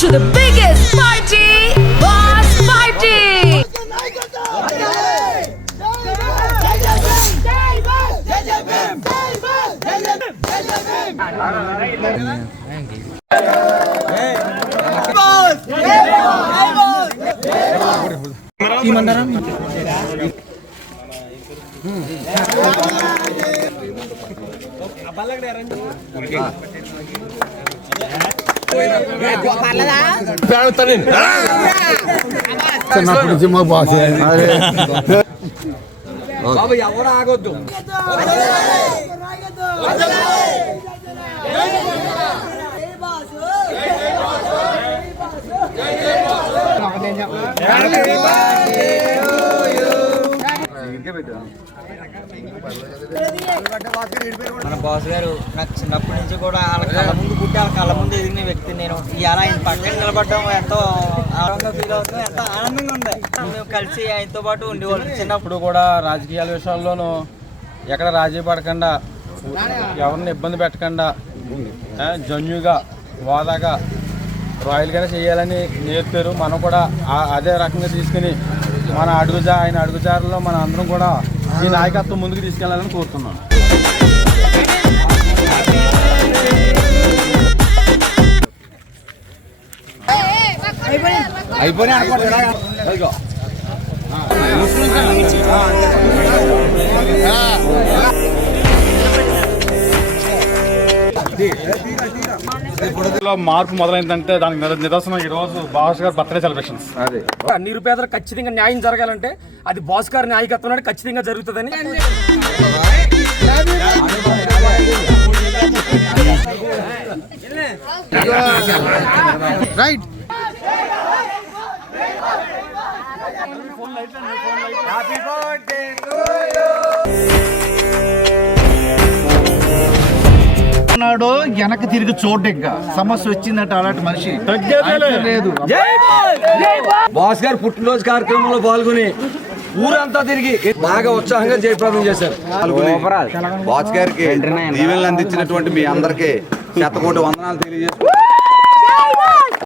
to the biggest party, Boss Party! কি মন্দার আমি ভালো చిన్నప్పటి నుంచి మా బాస్ బాబు ఎవరు ఆగొద్దు మన బాస్ గారు నాకు చిన్నప్పటి నుంచి కూడా వాళ్ళ కళ్ళ ముందు పుట్టి వాళ్ళ కళ్ళ ముందు ఎదిగిన వ్యక్తి నేను. ఇవాళ ఆయన పక్కన నిలబడడం ఎంతో ఆనందంగా ఫీల్ అవుతుంది ఎంతో ఆనందంగా ఉంది. మేము కలిసి ఆయనతో పాటు ఉండేవాళ్ళం. చిన్నప్పుడు కూడా రాజకీయాల విషయాల్లోనూ ఎక్కడ రాజీ పడకుండా ఎవరిని ఇబ్బంది పెట్టకుండా జన్యుగా హోదాగా రాయల్గానే చేయాలని నేర్పారు. మనం కూడా అదే రకంగా తీసుకుని మన అడుగుజా ఆయన అడుగుజారులో మన అందరం కూడా ఈ నాయకత్వం ముందుకు తీసుకెళ్ళాలని కోరుతున్నాం. అయిపోయినా మార్పు మొదలైందంటే దానికి నిద- నిదర్శనం ఈ రోజు బాస్ గారు బర్త్డే సెలబ్రేషన్స్. నిరుపేదలకు ఖచ్చితంగా న్యాయం జరగాలంటే అది బాస్ గారి నాయకత్వంలో ఖచ్చితంగా జరుగుతుందని రైట్. ఉన్నాడో వెనక్కి తిరిగి చూడ్డు ఇంకా. సమస్య వచ్చిందంటే అలాంటి మనిషి లేదు. బాస్ గారు పుట్టినరోజు కార్యక్రమంలో పాల్గొని ఊరంతా తిరిగి బాగా ఉత్సాహంగా జయప్రదం చేశారు. బాస్ గారికి దీవెనలు అందించినటువంటి మీ అందరికీ శతకోటి వందనాలు తెలియజేసుకుంటూ